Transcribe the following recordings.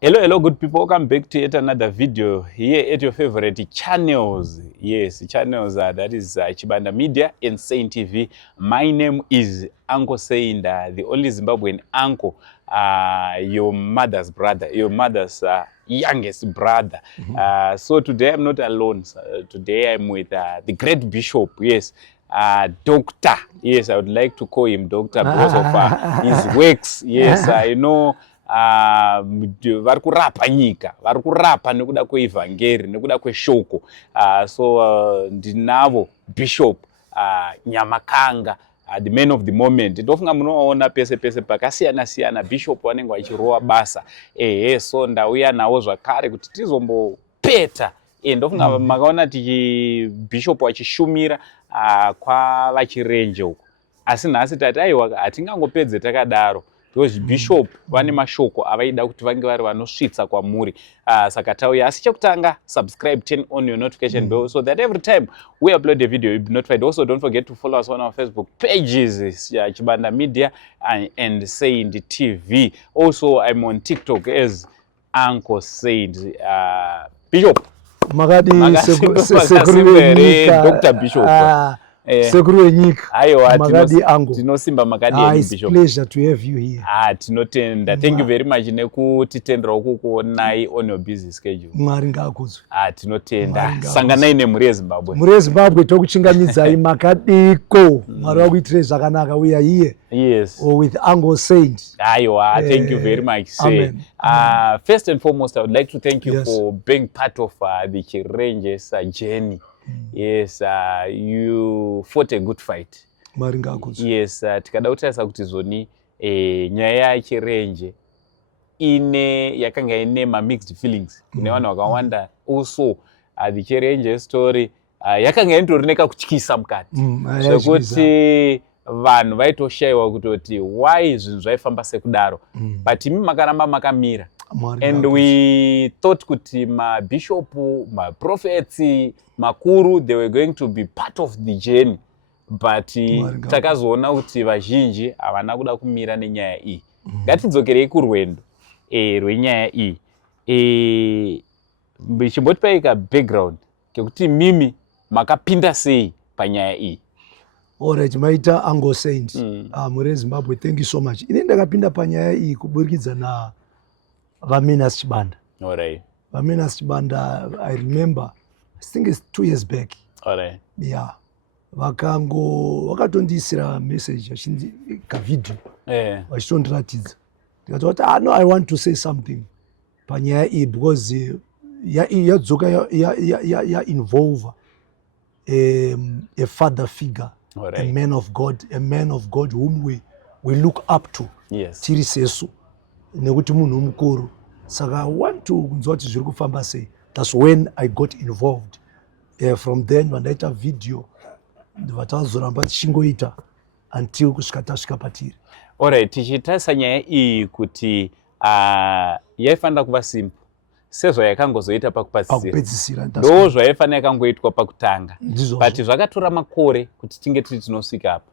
Hello, good people. Welcome back to yet another video here at your favorite channels. Yes, channels that is Chibanda Media and Saint TV. My name is Uncle Saint, the only Zimbabwean uncle, your mother's brother, your mother's youngest brother. So today I'm not alone. Today I'm with the great bishop. Yes. Doctor. Yes, I would like to call him doctor because of his works. Yes, I know. Vari kurapa nyika, vari kurapa nekuda kweevhangeri, nekuda kweshoko. So ndinavo bishop Nyamakanga, the man of the moment. Ndofunga munoona pese pese pakasiyana siyana bishop vanenge vachirova basa. So ndauya nawo zvakare kuti tizombopeta. Ndofunga makaona bishop vachishumira kwavachirenje uko. Asi nhasi tati aiwa hatingangopedze takadaro. Because bishop vane mashoko avaida kuti vange vari vanosvitsa kwamuri. Saka tauya, asi chekutanga subscribe, turn on your notification bell so that every time we upload a video you'll be notified. Also don't forget to follow us on our Facebook pages, Chibanda Media and Saint TV. Also I'm on TikTok as Uncle Saint. Bishop Magadi Dr. Bishop. Sekuru wenyika. Aiwa, Magadi ango. Tinosimba Magadi It's Bishop. pleasure to have you here. Tinotenda. Thank you very much nekutitendera ukukuonai on your busy schedule. Mwari ngakudzwe. Tinotenda. Sanganai nemhuri yeZimbabwe. Mhuri yeZimbabwe tokuchingamidzai makadiko. Mwari wakuitire zvakanaka. We are here. Yes. With Uncle Saint. Aiwa, thank you very much. Amen. First and foremost, I would like to thank you Yes. for being part of the Chirenje's journey. Yes, you fought a good fight. Mwari ngakudzwe. Yes, tikada kutarisa kuti zoni nyaya yechirenje yakanga ine mixed feelings. Kune vanhu vakawanda. Also, the chirenje story yakanga indori nekakutyisa mukati. Zvekuti vanhu vaitoshayiwa kutoti why zvinhu zvaifamba sekudaro. But imi makaramba makamira. And we thought kuti mabishopu, maprophets, makuru, they were going to be part of the journey. But takazoona kuti vazhinji havana kuda kumira nenyaya iyi. Ngatidzokerei kurwendo rwenyaya iyi. Chimbotipaika background kekuti mimi makapinda sei panyaya iyi. Alright, maita Uncle Saint. Mhuri yeZimbabwe, thank you so much. Ine ndakapinda panyaya iyi kuburikidza na Vaminas Chibanda. Alright. Vaminas Chibanda, I remember, I think it's 2 years back. Alright. Yeah. Vakatondisira message kavideo. Vachitondiratidza. Ndikati what no, I want to say something panyaya iyi because yadzoka ya involve a father figure, a man of God whom we look up to. Yes. Tiri sesu nekuti munhu mukuru. Saka I want to kunzwa kuti zviri kufamba sei. That's when I got involved. From then vandaita video vatazoramba tichingoita until kusvika tasvika patiri. Alright, tichitarisa nyaya iyi kuti yaifanira kuva simple sezvo yakangozoita pakupedzisira. Ndo zvaifanira yakangoitwa pakutanga. But zvakatora makore kuti tinge tiri tinosvika apa.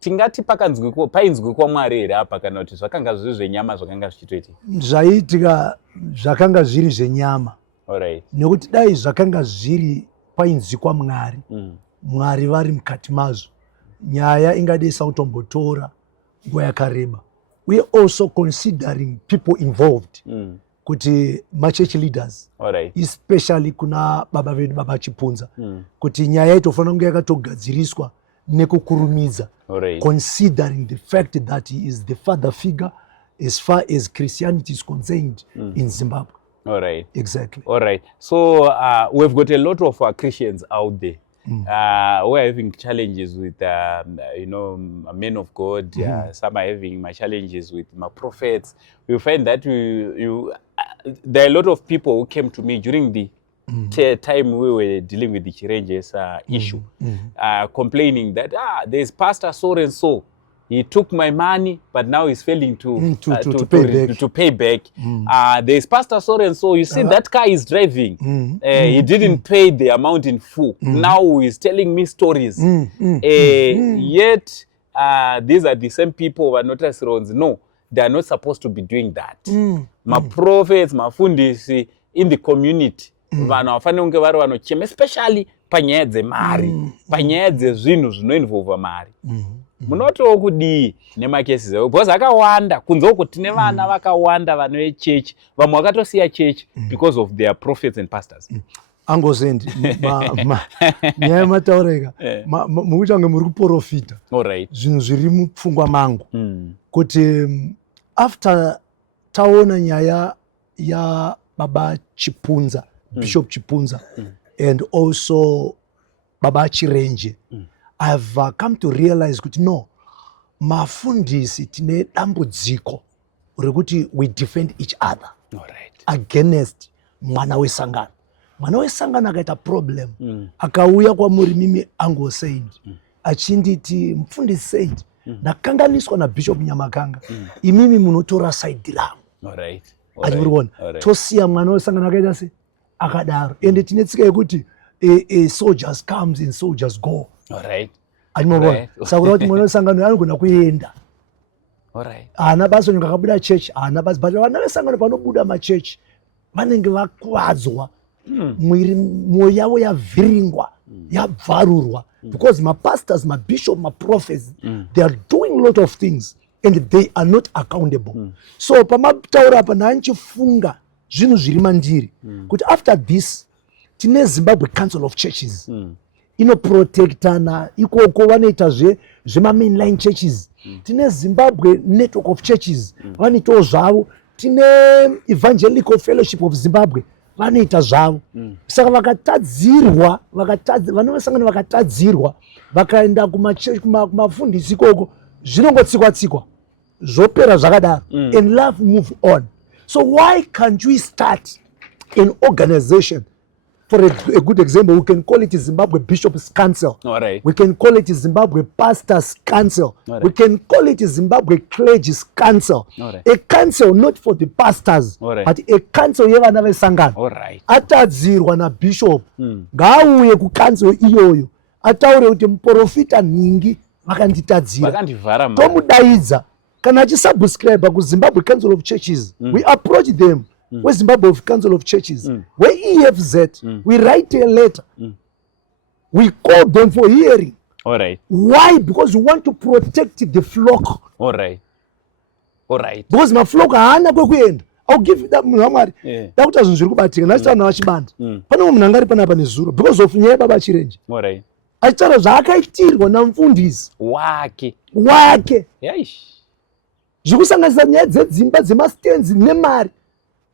Tingati painzwi kwaMwari here apa kana kuti zvakanga zviri zvenyama zvakanga zvichitoitika? Zvaitika zvakanga zviri zvenyama. Alright. Nekuti dai zvakanga zviri painzwi kwaMwari, Mwari vari mukati mazvo, nyaya ingadesa kutombotora nguva yakareba. We also considering people involved. Kuti church leaders, especially kuna baba vedu baba Chipunza, kuti nyaya itofanira kunge yakatogadziriswa nekukurumidza, considering the fact that he is the father figure as far as Christianity is concerned in Zimbabwe. All right. Exactly. All right. So we've got a lot of Christians out there who are having challenges with, men of God. Some are having my challenges with my prophets. You find that there are a lot of people who came to me during the time we were dealing with the Chirenje's issue, complaining that there's Pastor so and so. He took my money, but now he's failing to pay back. There's Pastor so and so. You see, that car is driving. He didn't pay the amount in full. Now he's telling me stories. Yet these are the same people who are not as wrong. No, they are not supposed to be doing that. Prophets, mafundisi in the community, vanhu vafanira kunge vari vanochema, especially panyaya dzemari, panyaya dzezvinhu zvinoinvolva mari. Munotowo kudii nemacases ewo, because akawanda kunze uko tine vana vakawanda vano vechechi, vamwe vakatosiya chechi because of their prophets and pastors. Angosendi nyaya yemataureka mukuti vange muri kuprofita zvinhu zviri mupfungwa mangu kuti after taona nyaya yaBaba Chipunza, Bishop Chipunza, and also Baba Chirenje, I've come to realize kuti no, mafundisi tine dambudziko rekuti we defend each other against mwana wesangano. Mwana wesangano akaita problem, akauya kwamuri mimi Angosendi, achinditi mufundisi Sendi, ndakanganiswa na Bishop Nyamakanga, imimi munotora side rangu. Achimurikuona, tosiya mwana wesangano akaita se, akadaro. Ende tine tsika yekuti soldiers comes and soldiers go. Achimurikuona, sakura kuti mwana wesangano anogona kuenda. Ana basi nyakabuda church, ana basi, but vana wesangano panobuda machechi, vanenge vakuwadzwa. Mwoyo yavo yavhiringwa, yabvarurwa, because my pastors, my bishop, my prophets, they are doing a lot of things and they are not accountable. So pamataura apa nanchifunga zvinhu zviri mandiri kuti after this tine Zimbabwe Council of Churches inoprotectana ikoko vanoita zvema mainline churches, tine Zimbabwe Network of Churches vanoitawo zvavo, tine Evangelical Fellowship of Zimbabwe vanoita zvavo. Saka vakatadzirwa, vanovesangana vakatadzirwa, vakaenda kumafundisi ikoko, zvinongotsikwa-tsikwa, zvopera zvakadaro, and life move on. So why can't we start an organization? For a good example, we can call it Zimbabwe Bishops Council. We can call it Zimbabwe Pastors Council. We can call it Zimbabwe Clergy's Council. A council not for the pastors, but a council yevana vesangano. Atadzirwa na bishop. Ngauye ku council iyoyo. Ataure kuti muprofita ningi vakanditadzira. Tomudaidza kana achisubscribe ku Zimbabwe Council of Churches. We approach them. Where Zimbabwe Council of Churches, where EFZ, we write a letter. We call them for hearing. Why? Because we want to protect the flock. Because my flock haana kwekuenda. I'll give that Muhammad. That was zviri kubatika. Nachita na vachibanda. Pane munhu angari panapa nezuro because of nyaya Baba Chirenje. Achitaura zvaakaitirwa namufundisi wake. Zvikusanganisa nyaya dzedzimba dzemastenzi nemari.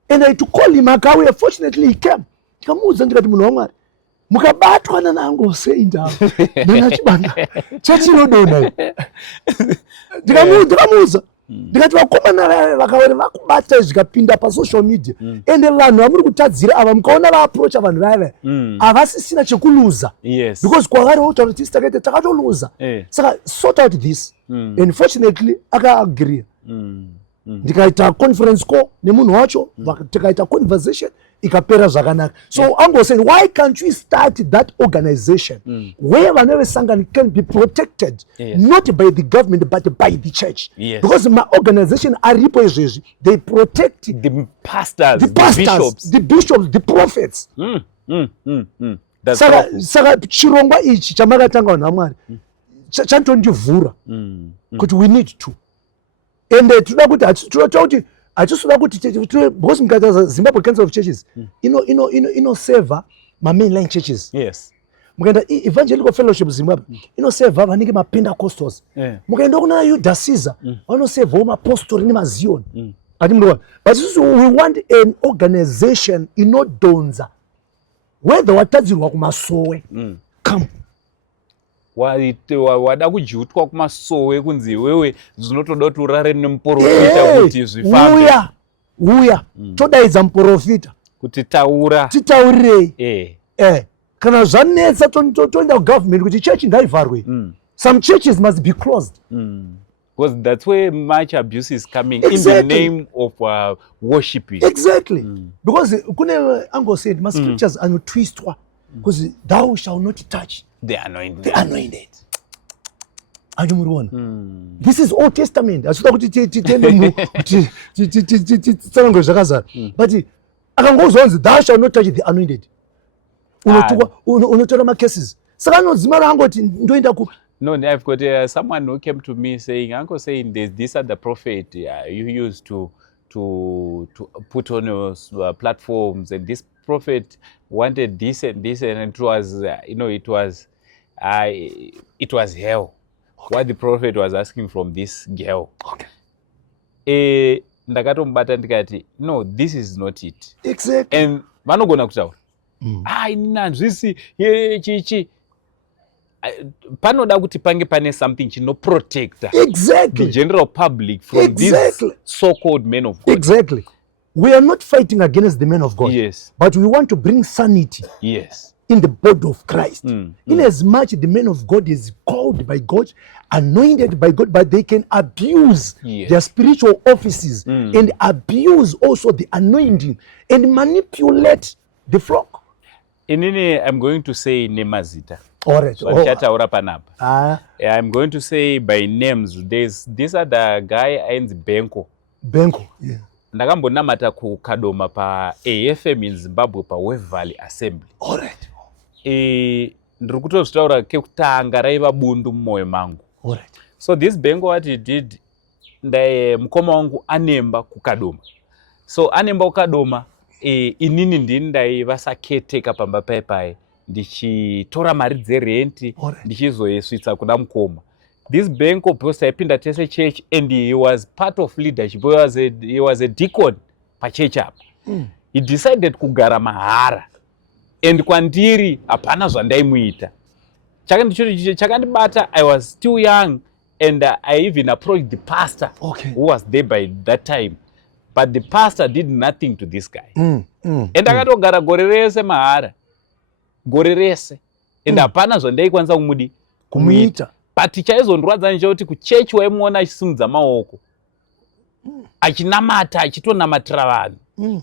And I to call him akauya, fortunately he came. Ndikamuudza ndikati munhu waMwari, mukabatwa naAngosendi nanachibanda chechi inodona. Ndikamuudza ndikati vakomana vakawere vakubata zvikapinda pasocial media, ende vanhu vamuri kutadzira ava mukaona vaapproacha vanhu vaya havasisina chekuluza, because kwavari votaura kuti tisi takaita takatoluza. Saka sort out this, and fortunately akaagree. Ndikaita conference call nemunhu wacho, tikaita conversation ikapera zvakanaka. So Angosendi, why can't we start that organization where vana vesangano can be protected, not by the government but by the church? Because my organization aripo izvezvi, they protect the pastors, the bishops, the prophets. Saka chirongwa ichi chamakatanga vanhu vaMwari chanondivhura kuti we need to. And toda kuti hatisoda kuti because mukaita Zimbabwe Council of Churches inoseva ma-mainline churches. Mukaenda Evangelical Fellowship Zimbabwe inoseva vanenge ma-Pentecostals. Mukaenda kuna Yuda Caesar vanosevawo ma-Apostori nemaZion. But we want an organization inodonza whether watadzirwa kumasowe come. Wada kujutwa kumasowe kunzi wewe zvinotoda kuti urare nemuprofita kuti zvifambe. Uya todaidza muprofita kuti titaurirei. Kana zvanetsa toenda kugovernment kuti church ngaivharwe. Some churches must be closed. Because that's where much abuse is coming in the name of worshiping. Exactly. Because kune Angosendi ma scriptures anotwistwa because thou shall not touch the anointed. Andi muriona. This is Old Testament. Asikuda kuti titende tsanangwe zvakazara. But akangozonzi thou shalt not touch the anointed. Unotora ma cases. Saka anozimara angoti ndoenda ku. No, I've got someone who came to me saying, Uncle saying these are the prophet you used to put on your platforms, and this prophet wanted this and this, and it was it was hell. Okay. What the prophet was asking from this girl. Okay. Ndakatombata ndikati, no, this is not it. Exactly. And vanogona kutaura. Inanzvisi chichi. Panoda kuti pange pane something chinoprotecta exactly the general public from exactly these so-called men of God. Exactly. We are not fighting against the men of God. Yes. But we want to bring sanity. Yes. In the body of Christ. In as much the men of God is called by God, anointed by God, but they can abuse their spiritual offices and abuse also the anointing and manipulate the flock. Inini, I'm going to say nemazita. All right. So I'm going to say by names. These are the guy and Benko. Benko, yeah. Ndakambonamata ku Kadoma pa AFM in Zimbabwe pa Wave Valley Assembly. All right. Ndiri kutozvitaura kekutanga raiva bundu mumwoyo mangu. All right. So this Benko what he did, mukoma wangu anemba ku Kadoma. So anemba ku Kadoma, inini ndini ndaiva saketeka pamba paipai. Ndichitora mari dzerenti ndichizoisvitsa kuna mukoma. This Benko because aipinda tese church and he was part of leadership. He was a deacon pa church up. He decided kugara mahara. And kwandiri hapana zvandaimuita. Chakandibata, I was still young and I even approached the pastor who was there by that time. But the pastor did nothing to this guy. And akatogara gore rese mahara. Gore rese. And hapana zvandaikwanisa kumuita. But chaizondwadza nchekuti kuchechi waimuona achisimudza maoko. Achinamata, achitonamatira vanhu.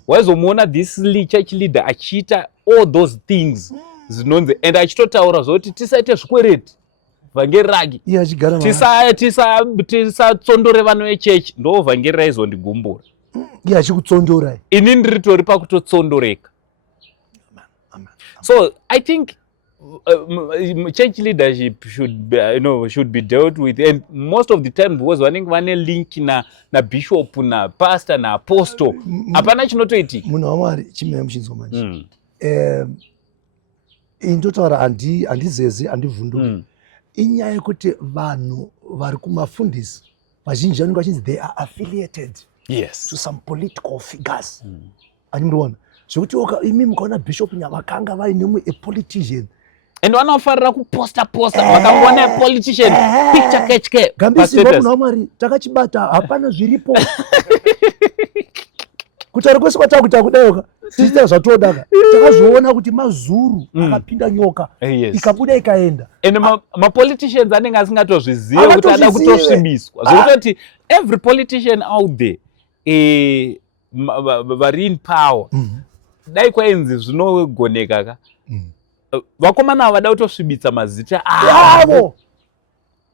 Waizomuona this church leader achiita all those things zinonzi and achitotaura zvoti tisaite zvikwereti vhangeri rake. Tisatsondore vanhu vechechi ndo vhangeri raizondigumbura. Achikutsondora. Ini ndiritori pakutotsondoreka. So I think church leadership should be dealt with, and most of the time because vane link na bishop na pastor na apostle hapana chinotoiti munhu wamwari chimwe muchinzwa manje indotaura handizeze handivhunduki inyaya yekuti vanhu vari kumafundisi vazhinji vanenge vachinzi they are affiliated to some political figures. Animuriona zvekuti imi mukaona bishop nyavakanga vaine a politician and vanofarira kuposta vakangona politician picture kechke gambisimba munhu wamwari takachibata hapana zviripo kuti ari kwese kwatakuita kudaiwoka tiita zvatodaka takazviona kuti mazuru akapinda nyoka ikabuda ikaenda and mapoliticians anenge asingatozvizive kuti ada kutosvibiswa zvekutoti every politician out there vari in power dai kwainzi zvinogonekaka vakomana havada kutosvibitsa mazita avo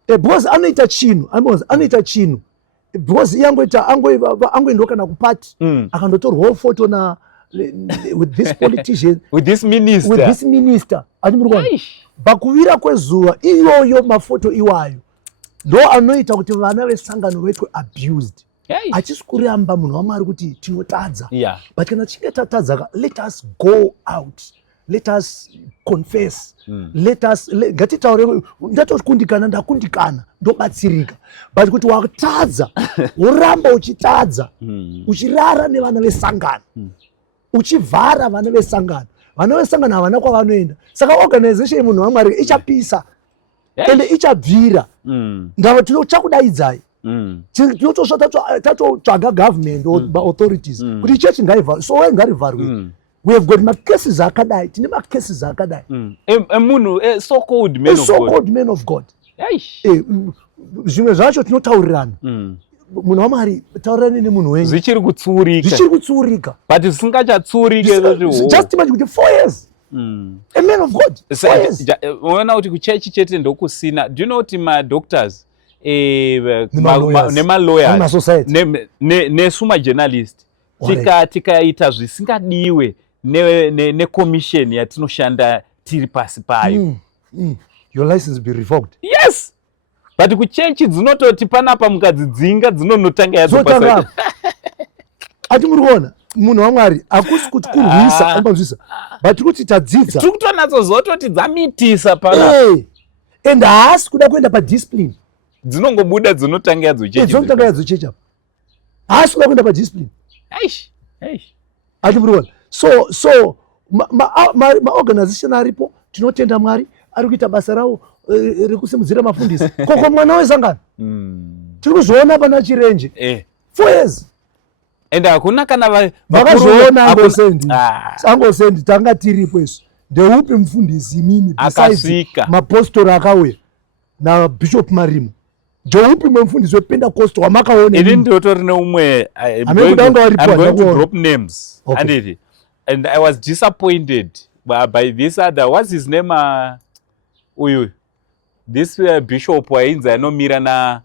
because anoita chinhu because angoendawo kana kupati akandotorwawo foto with this politician with this minister achimurikwana pakuvira kwezuva iyoyo mafoto iwayo ndo anoita kuti vana vesangano vaitwe abused. Achisi kuramba munhu wamwari kuti tinotadza but kana tichinge tatadzaka let us go out. Let us confess. Ngatitaure ndatokundikana ndakundikana ndobatsirika. But kuti watadza woramba uchitadza uchirara nevana vesangano uchivhara vana vesangano havana kwavanoenda. Saka organization yemunhu wamwari ichapisa ende ichabvira ndava tinochakudaidzai tinotosva tatotsvaga government or authorities kuti church ngaivharwe so ngarivharwe. We have got macases akadai. Tine macases akadai. Munhu so-called men of God. Zvimwe zvacho tinotaurirana. Munhu wamwari taurirane nemunhu wenyu. Zvichiri kutsurika. Zvichiri kutsurika. But zvisingachatsurike just imagine kuti 4 years. A man of God. Unaona kuti kuchechi chete ndokusina. Do you know kuti ma-doctors nema-lawyers nesuma journalist tikaita zvisingadiwe ne-commission yatinoshanda tiri pasi payo. Your license be revoked. Yes. But kuchechi dzinototi panapa mukadzidzinga dzinonotanga yadzopasa. Ati muriona munhu waMwari akusi kuti kurwisa ambazvisa but kuti tadzidza tiri kutonatso zototi dzamitisa pana and haasi kuda kuenda padiscipline dzinongobuda dzinotanga yadzochecha haasi kuda kuenda padiscipline. Ati muriona so maorganization aripo tinotenda Mwari ari kuita basa rawo rekusimudzira mafundisi koko mwana wesangano tiri kuzviona pana chirenje 4 years and hakuna kana vakazviona angosendi tanga tiripo isu ndeupi mufundisi mimi besides mapostori akauya naBishop Marimo ndeupi mwe mufundisi wePentecostal wamakaona ini ndotori neumwe I'm going to drop names and I was disappointed by this other what's his name uyu this bishop wainzi anomira na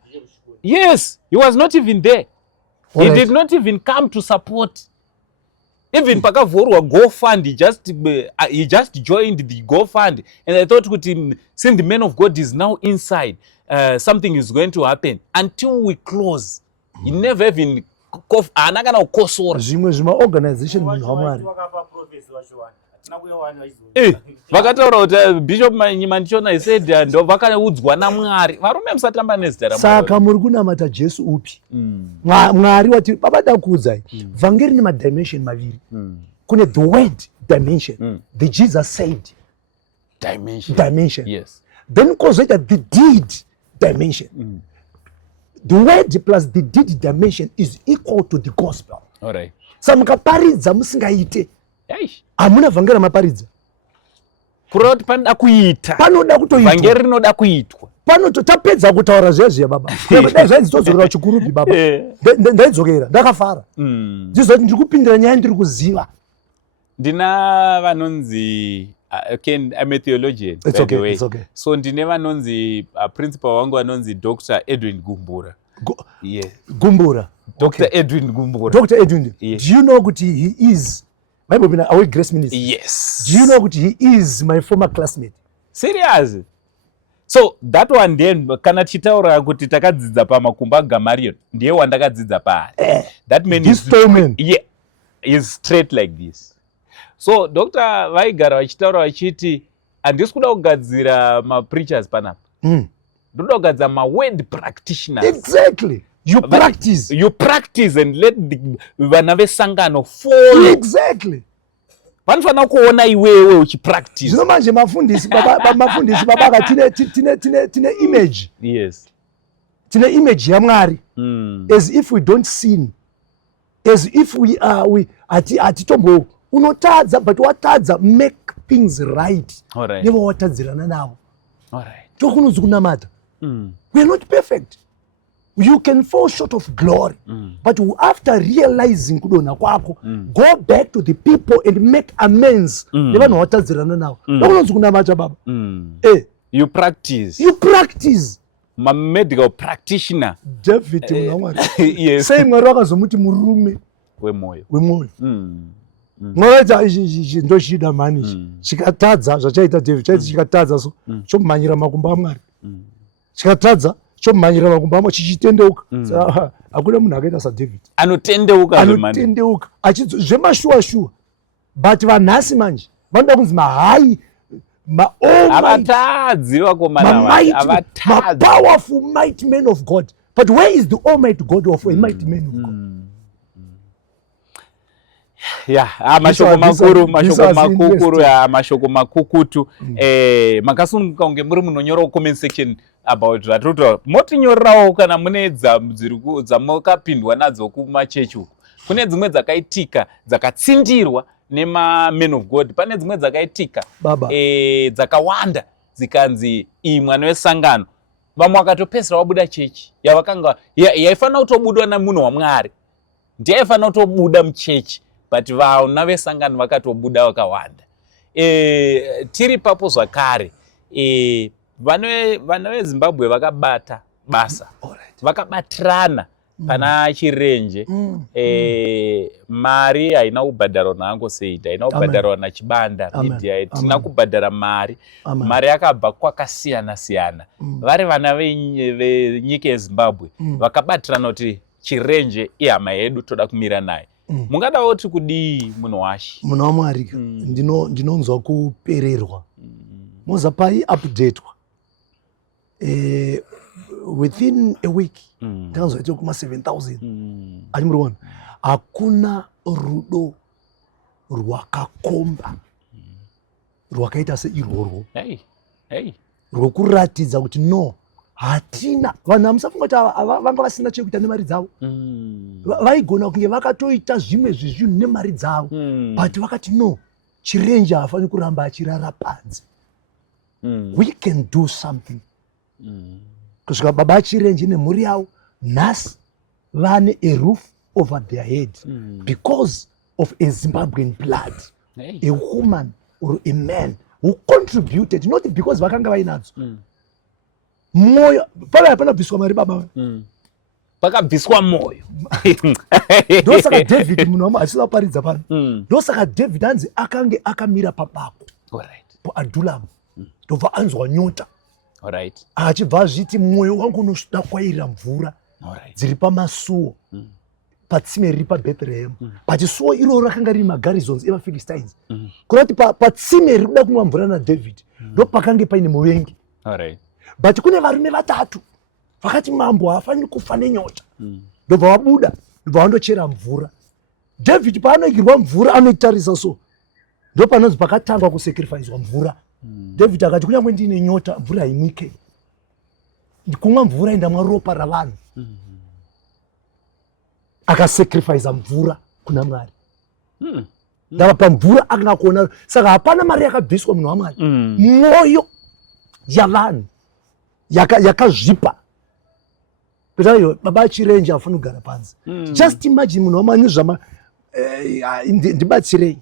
yes he was not even there. He did not even come to support. Even pakavhurwa GoFund, he just joined the GoFund, and I thought since the man of God is now inside, something is going to happen. Until we close, he never even anagana ukosora. Zvimwe organization munhu waMwari. Vakataura kuti Bishop Mandichona he said ndo vakaudzwa naMwari varume musatamba nezita raMwari. Saka muri kunamata Jesu upi? Mwari wati baba dakuudzai vhangeri rine madimension maviri. Kune the word dimension, the Jesus said dimension. Yes. Then kozoita the deed dimension. The word plus the deed dimension is equal to the gospel. All right. Saka mukaparidza musingaite hamuna vhangeri ramaparidza. Panoda kuita. Panoda kutoitwa. Vhangeri rinoda kuitwa. Tapedza kutaura zvezviya baba. Dai zvainzi todzokera kuchikurupi baba. Ndaidzokera ndakafara. Ndizoti ndiri kupindira nyaya ndiri kuziva. Ndina vanonzi I'm a theologian. It's okay. So ndine vanonzi principal wangu vanonzi Dr. Edwin Gumbura. Yes. Gumbura. Dr. Edwin Gumbura. Dr. Edwin. Yes. Do you know that he is my our grace minister? Yes. Do you know that he is my former classmate? Serious? So that one then kana chitaura kuti takadzidza pamakumba Gamariel ndiye wandakadzidza paari. That man this man is straight like this. So Dr. Vaigara vachitaura vachiti handisi kuda kugadzira ma-preachers panapa. Ndoda kugadzira ma-word practitioners. Exactly. You practice and let vana vesangano follow. Exactly. Vanofana kuona iwewe uchipractice. Zvino manje mafundisi baba tine image. Yes. Tine image yaMwari. As if we don't sin. As if we atitombo unotadza but watadza make things right. All right. Never watadzirana navo. All right. Tokunonzi kunamata. We are not perfect. You can fall short of glory, but after realizing kudona kwako, go back to the people and make amends. Never watadzirana navo. Tokunonzi kunamata baba. You practice. My medical practitioner. David mnawari. Yes. Say Mwari wakazomuti murume wemoyo. Mwaita ndoshida mani. Chikatadza zvachaita David chaiti chikatadza so chomumanyira makumba aMwari. Chikatadza chomumanyira makumba aMwari chichitendeuka. Hakuna munhu akaita saDavid. Anotendeuka. Zvemashuwa. But vanhasi manje vanoda kunzi mahai powerful mighty men of God. But where is the almighty God of a mighty man of God? Mashoko makukutu. Makasunguka unge muri munonyora comment section about that. Motinyorawo kana mune dzamokapindwa nadzo kumachechi. Kune dzimwe dzakaitika dzakatsindirwa nema men of God. Pane dzimwe dzakaitika dzakawanda dzikanzi mwana wesangano. Vamwe vakatopesera wabuda chechi yavakanga yaifana kutobudwa namunhu waMwari. Ndiye yaifana kutobuda muchechi. But vana vesangano vakatobuda vakawanda. tiri papo zvakare vana veZimbabwe vakabata basa, vakabatirana pana chirenje. Mari haina kubhadharwa naAngoseida, haina kubhadharwa naChibanda Media, tina kubhadhara mari. Mari yakabva kwakasiyana siyana. Vari vana venyika yeZimbabwe vakabatirana kuti chirenje ihama yedu, toda kumira naye. Mungada woti kudii munhu washi? Munhu waMwari, ndinonzwa kupererwa. Mozapai updatewa. Within a week, tanzwa ito kuma 7,000. Alimurwana. Hakuna rudo rwakakomba. Rwakaita seirworwo. Rwokuratidza kuti no, hatina. Vanhu hamusafunga kuti vanga vasina chekuita nemari dzavo. Vaigona kunge vakatoita zvimwe zvinhu nemari dzavo. But vakati no, chirenje hafani kuramba achirara panze. We can do something. Kusvika baba chirenje nemhuri yavo nhasi vane a roof over their head because of a Zimbabwean blood, a woman or a man who contributed, not because vakanga vainadzo. Moyo pava hapana bviswa mari baba, pakabviswa moyo. Ndosaka David munhu wama asina paridza pano. Ndosaka David hanzi akange akamira pabako paAdulamu, ndobva anzwa nyota. Achibva zviti mwoyo wangu unosvida kwairira mvura dziri pamasuo patsime riri paBethlehem. Pachisuo iroro rakanga riri magarizons evaPhilistines. Kurati patsime riri kuda kumwa mvura naDavid ndopakange paine muvengi. But kune varume vatatu vakati mambo haafaniri kufa nenyota. Ndobva vabuda, ndobva vandochera mvura. David paanoigirwa mvura anoitarisa so, ndopanonzi pakatangwa kusacrificewa mvura. David akati kunyange ndine nyota mvura haimwike. Kumwa mvura indamwa ropa ravanhu. Akasacrifice mvura kuna Mwari. Ndava pamvura akanga kuona. Saka hapana mari yakabviswa munhu waMwari. Mwoyo yavanhu yakazvipa. Petayo baba chirenje afuna kugara panze. Just imagine munhu waMwari nezvama ndibatsirei.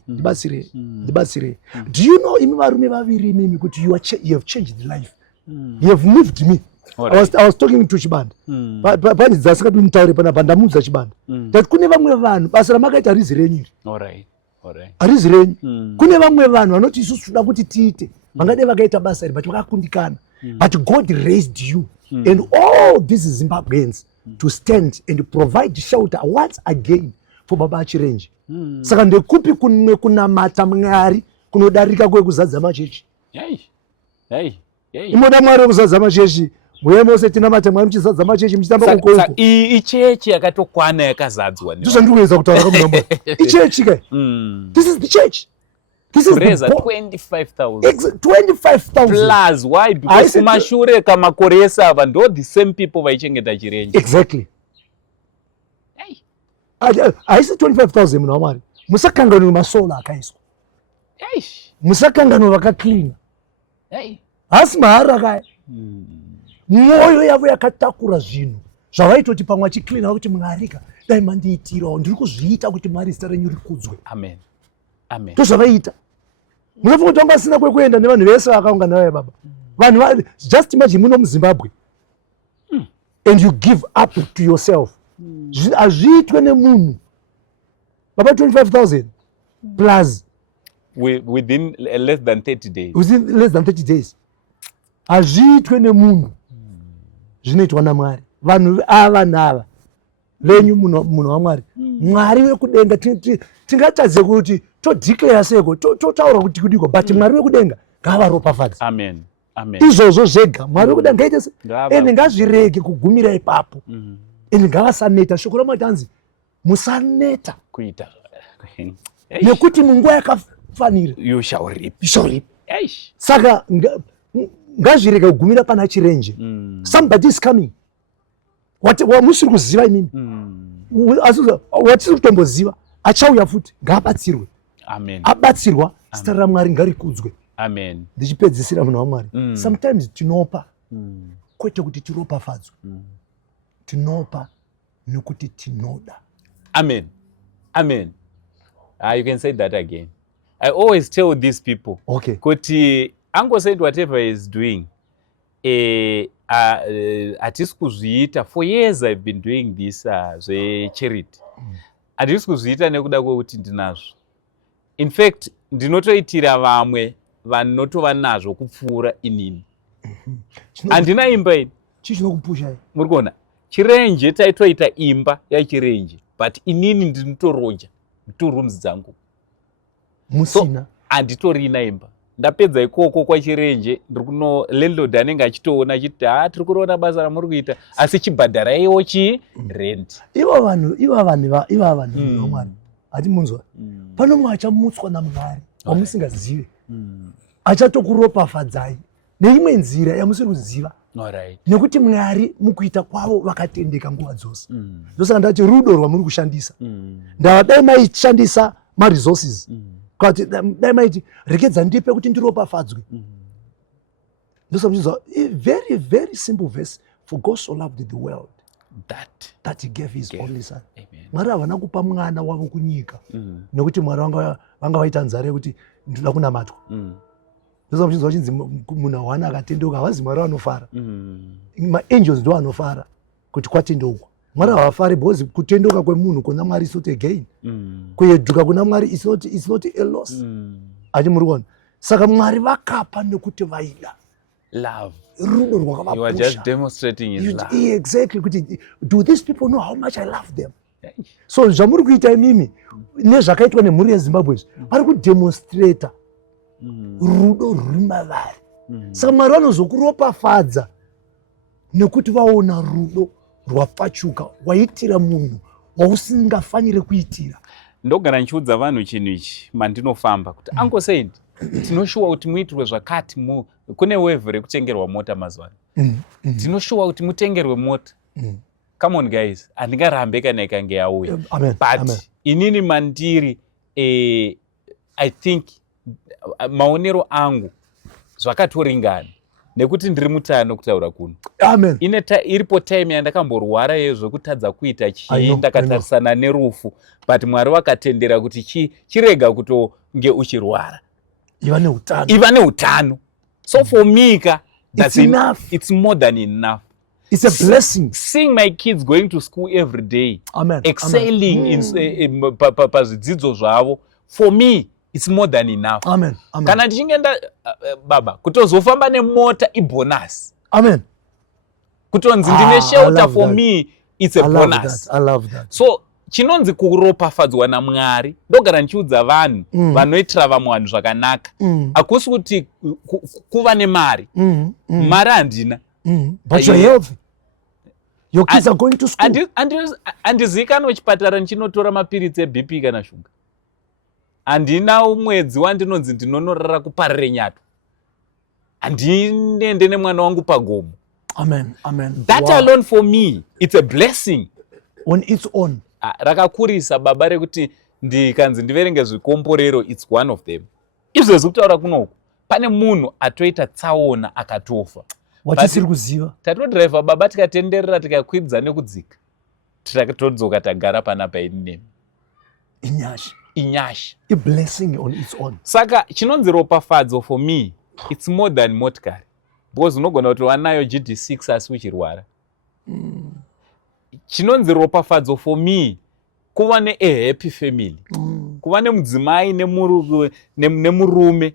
Do you know imi varume vaviri mimi kuti you have changed life. You have moved me. I was talking to Chibanda. Pani dzasaka tunitaure pana pandamudza Chibanda. That kune vamwe vanhu basa ramakaita rizi renyu. Arizi renyu. Kune vamwe vanhu vanoti isusu toda kuti tiite. Vangade vakaita basa iri but vakakundikana. But God raised you and all these Zimbabweans to stand and provide shelter once again for baba chirenje. Saka ndekupi kunwe kunamata Mwari kunodarika kwekuzadza machechi. Imoda Mwari wekuzadza machechi. Muye mose tinamata Mwari muchizadza machechi muchitamba ukoko. Ichechi yakatokwana yakazadzwa. Ndizvo ndikuweza kutaura kumurombo. Ichechi kai. This is the church. This is the 25,000. 25,000 plus. Why? Because kumashure kamakore esava ndo the same people vaichengeta chirenje. Exactly. Haisi 25,000 munhu waMwari. Musakanganwe masola akaiswa. Musakanganwe vakaklina. Hasi mahara kaya. Mwoyo yavo yakatakura zvinhu zvavaitoti pamwe achiklina kuti Mwari dai mandiitirawo ndiri kuzviita kuti Mwari zita renyu rikudzwe. Amen. Ndozvavaita. Munofunga kuti vanga vasina kwekuenda nevanhu vese vakaungana naye baba. Vanhu just imagine muno muZimbabwe and you give up to yourself. Azviitwe nemunhu baba 25,000 plus within less than 30 days. Within less than 30 days. Azviitwe nemunhu zvinoitwa naMwari. Vanhu ava nava venyu munhu waMwari. Mwari wekudenga tingatadze kuti todeclare seko totaura kuti kudiko but Mwari wekudenga ngavaropafadze. Amen. Izvozvo zvega Mwari wekudenga ngaite se ende ngazvirege kugumira ipapo. Ende ngavasaneta. Shoko raMwari tanzi musaneta kuita nekuti munguva yakafanira you shall reap. Saka ngazvirege kugumira pana chirenje. Somebody is coming. Wamusiri kuziva imimi. Watiri kutomboziva achauya futi ngaabatsirwe. Abatsirwa zita raMwari ngarikudzwe. Ndichipedzisira munhu waMwari. Sometimes tinopa kwete kuti tiropafadzwe. Tinopa nekuti tinoda. Amen. You can say that again. I always tell these people Okay. kuti Uncle Saint whatever he's doing hatisi kuzviita. For years I've been doing this zve-charity. Hatisi kuzviita nekuda kwekuti ndinazvo. In fact, ndinotoitira vamwe vanotova nazvo kupfuura inini. Handina imba ini. Chinokupusha. Muri kuona? Chirenje taitoita imba yachirenje, but inini ndinotoroja rooms dzangu. Musina. So, handitorina imba. Ndapedza ikoko kwachirenje, ndikuno landlord anenge achitoona achiti tiri kuona basa ramuri kuita, asi chibhadharaiwo rent. Iva vanhu vaMwari. Ati munzwa. Panomwe achamutswa naMwari wamusingazive. Achatokuropafadzai neimwe nzira yamusiri kuziva. Alright. Nekuti Mwari mukuita kwavo vakatendeka nguva dzose. Ndosaka ndati rudo rwamuri kushandisa. Dai maishandisa ma-resources. Kuti dai maiti rekedza ndipe kuti ndiropafadzwe. Ndosaka muchinzwa very very simple verse. For God so loved the world that he gave his only son. Mwari havana kupa mwana wavo kunyika. Nekuti Mwari vanga vaita nzara yekuti ndoda kunamatwa. Ndosaka muchinzwa chinzi munhu hawana akatendeuka havazi Mwari vanofara. Ma-angels ndo vanofara kuti kwatendeukwa. Mwari havafari because kutendeuka kwemunhu kuna Mwari is not a gain. Kuyeduka kuna Mwari is not a loss. Ati muri kuona. Saka Mwari vakapa nekuti vaida. Love. Rudo rwakavapusha. You are just demonstrating his love. Exactly. Do these people know how much I love them? So zvamuri kuita imimi nezvakaitwa nemhuri yeZimbabwe vari kudemonstrata rudo ruri mavari. Saka Mwari vanozokuropafadza nekuti vaona rudo rwapfachuka waitira munhu wausingafanire kuitira. Ndogara nchiudza vanhu chinhu ichi mandinofamba kuti Uncle Saint tinoshuwa kuti muitirwe zvakati kune wevhu rekutengerwa mota mazuva ano. Tinoshuwa kuti mutengerwe mota. Come on guys, handingarambe kana ikange yauya. But inini mandiri I think maonero angu zvakatoringana nekuti ndiri mutano kutaura kuno. Amen. Iripo time yandakamborwara yezvekutadza kuita chii ndakatarisana nerufu, but Mwari vakatendera kuti chirega kutonge uchirwara. Iva neutano. So for me, that's enough. It's more than enough. It's a blessing. Seeing my kids going to school every day, Amen. Excelling in pazvidzidzo zvavo, for me it's more than enough. Amen. Kana ndichinge baba kutozofamba nemota ibonus. Amen. Kutonzi ndine shelter for me it's a bonus. I love that. So chinonzi kuropafadzwa naMwari ndogara ndichiudza vanhu vanoitira vamwe vanhu zvakanaka. Hakusi kuti kuva nemari. Mari handina. But you're healthy. Your kids are going to school. Handizikanwa chipatara ndichinotora mapiritsi eBP kana shuga. Handina mwedzi wandinonzi ndinonorara kuparire nyato. Handinende nemwana wangu pagomo. Amen. That alone for me, it's a blessing. On its own. Rakakurisa baba rekuti ndikanzi ndiverenge zvikomborero, it's one of them. Izvezvi kutaura kunoku, pane munhu atoita tsaona akatofa. Watisiri kuziva. Tatodriver baba tikatenderera tikakwidza nekudzika. Totodzoka tagara panapa inini. Inyasha. A blessing on its own. Saka chinonzi ropafadzo for me, it's more than motikari. Because unogona kuti wanayo GD6 asi uchirwara. Chinonzi ropafadzo for me, kuva a happy family. Kuva nemudzimai nemurume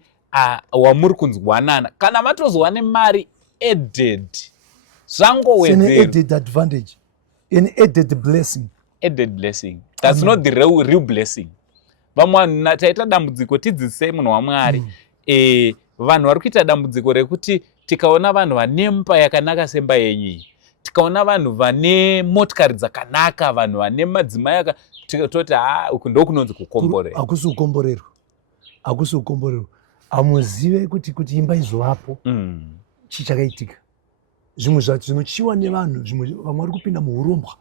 wamuri kunzwanana. Kana matozwane mari added. An added advantage. An added blessing. Added blessing. That's not the real blessing. Vamwe taita dambudziko tidzidzisei munhu waMwari. Vanhu vari kuita dambudziko rekuti tikaona vanhu vane mba yakanaka semba yenyu, tikaona vanhu vane motikari dzakanaka, vanhu vane madzimai toti uku ndokunonzi kukomborerwa. Hakusi kukomborerwa. Hamuzive kuti imba izovapo chichakaitika. Zvimwe zvacho zvinochiwa nevanhu, vamwe vari kupinda muurombwa.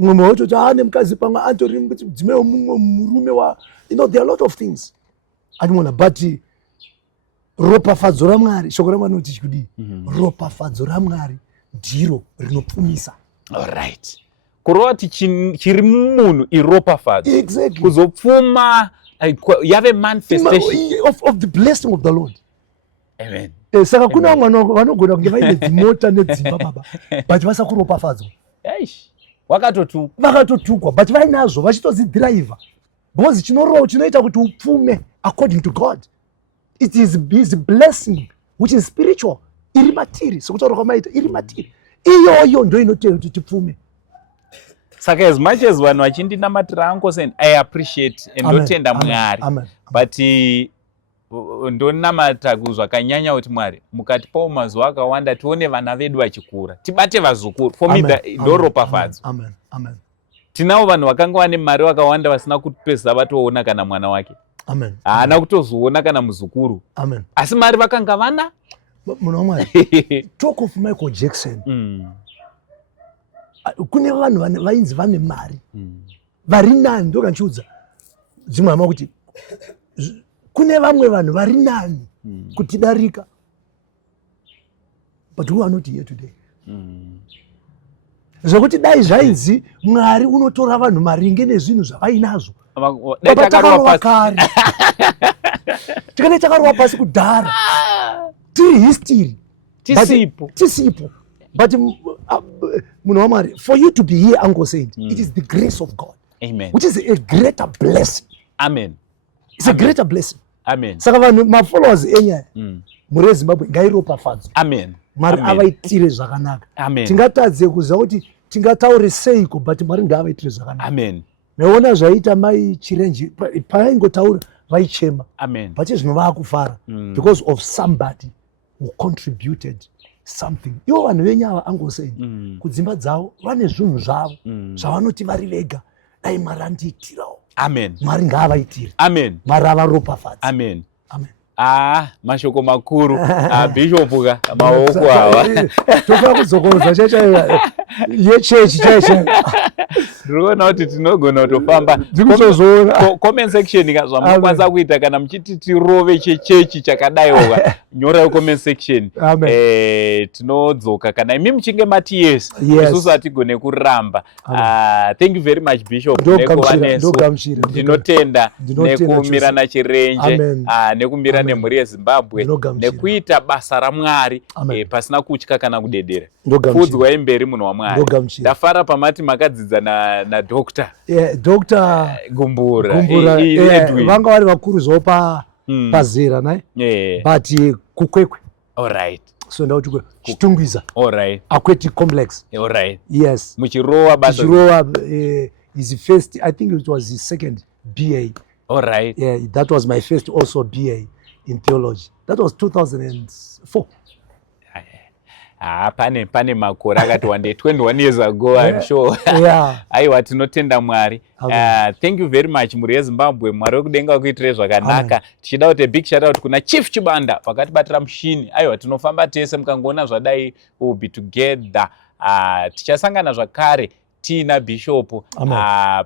Mumwe wototi nemukadzi pamwe atori mudzimai womumwe murume there are a lot of things. Atimona, but ropafadzo raMwari, shoko raMwari rinoti chikudii? Ropafadzo raMwari ndiro rinopfumisa. Alright. Kurova kuti chiri mumunhu iropafadzo. Exactly. Kuzopfuma You have a manifestation of the blessing of the Lord. Amen. Saka kuna vanogona kunge vaine dzimota nedzimba baba but vasakuropafadzwa vakatotukwa but vainazvo vachitodzidhiraivha because chinoita kuti upfume according to God it is his blessing which is spiritual iri matiri sekutaura kwamaita iri matiri iyoyo ndo inoita kuti tipfume. Saka as much as vanhu vachindinamatira Uncle Saint I appreciate ndotenda Mwari but ndonamata zvakanyanya kuti Mwari mukatipawo mazuva akawanda tione vana vedu vachikura tibate vazukuru for me ndoropafadzo. Tinavo vanhu vakanga vane mari vakawanda vasina kupedza vatoona kana mwana wake haana kutozoona kana muzukuru asi mari vakanga vana. Munhu waMwari talk of Michael Jackson kune vanhu vainzi vane mari vari nani ndokandiudza dzimwe hama kuti kune vamwe vanhu vari nani kutidarika but who are not here today zvokuti dai zvainzi Mwari unotora vanhu maringe nezvinhu zvavainazvo takarowa kare tikane takarowa pasi kudhara tiri history tisipo but munhu waMwari for you to be here Uncle Saint it is the grace of God. Amen. Which is a greater blessing. Amen. It's a greater blessing. Amen. Saka vanhu mafollowers enyaya muri Zimbabwe ngairopafadzwe. Amen. Mwari avaitire zvakanaka. Amen. Tingatadze kuziva kuti tingataure seiko but Mwari ngaavaitire zvakanaka. Amen. Meona zvaita mai Chirenji paingotaura vaichema. Amen. But zvino vaakufara because of somebody who contributed something. Ivo vanhu venyava Uncle Saint kudzimba dzavo vane zvinhu zvavo zvavanoti vari vega dai Mwari andiitirawo. Amen. Mwari ngaavaitire. Amen. Mwari avaropafadze. Amen. Amen. Mashoko makuru Bishop ka maoko awa tofa kudzokorza chacha yechechi chacha ndikuona kuti tinogona kutofamba ndikuzoona comment section zvamukwanisa kuita kana muchiti tirove chechechi chakadaiwa nyorai comment section tinodzoka kana imi muchinge mati yes isusu hatigone kuramba. Thank you very much Bishop nekovaneso ndinotenda nekumira naChirenje nekumira nemhuri yeZimbabwe nekuita basa raMwari pasina kutya kana kudedera. Kudzwa imberi munhu waMwari. Ndafara pamati makadzidza naDr. Dr. Gumbura vanga vari vakuru zvo pazera nai but kukwekwe. All right. So ndauti chitungwiza. All right. Aquatic complex. All right. Yes. Muchirowa basa. Muchirowa is the first, I think it was the second BA. All right. Yeah, that was my first also BA in theology. That was 2004. Pane makore akati 21 years ago I'm sure. Yeah. Aiwa tinotenda Mwari. Thank you very much muri yeZimbabwe. Mwari wekudenga kuitire zvakanaka. Tichida kuti big shout out kuna Chief Chibanda vakatibatira mushini. Aiwa tinofamba tese mukangoona zvadai we'll be together. Tichasangana zvakare tina Bishop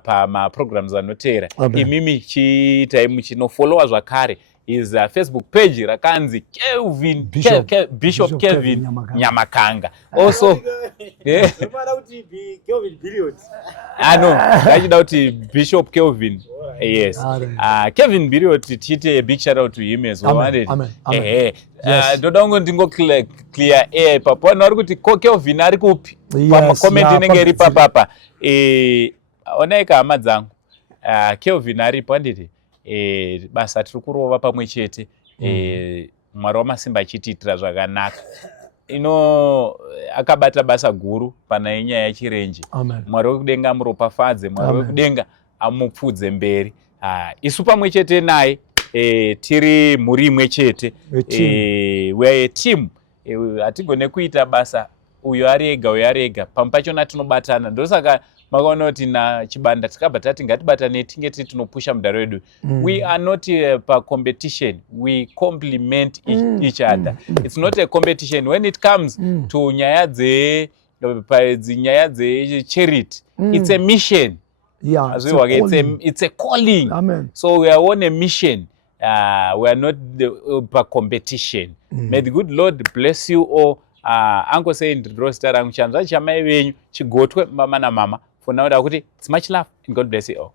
pama programs anoteera. Imimi chiitai muchinofollowa zvakare is a Facebook page rakanzi Bishop Kelvin Nyamakanga. Also ngachida kuti Bishop Kelvin. Yes. Kevin Biriot tiite a big shout out to him as well. Ndoda ngo ndingo clear air papa vanhu vari kuti ko Kelvin ari kupi pamacomment inenge iri papapa. Onaika hama dzangu Kelvin aripo anditi basa tiri kurova pamwe chete Mwari wamasimba achitiitira zvakanaka akabata basa guru pana inyaya yaChirenje. Mwari wekudenga amuropafadze, Mwari wekudenga amupfudze mberi. Isu pamwe chete naye tiri mhuri imwe chete, we are a team. Hatigone kuita basa uyo ari ega uyo ari ega, pamwe pachona tinobatana. Ndosaka makaona kuti naChibanda tikabva tati ngatibatane tinge tinopusha mudharo wedu. We are not pa competition, we complement each other. It's not a competition when it comes to nyaya dze-charity. It's a mission. Yeah, it's a calling. Amen. So we are on a mission. We are not pa competition. May the good Lord bless you all. Uncle Saint Roster rangu chanza chamai venyu chigotwe mama na mama. For now, it's much love and God bless you all.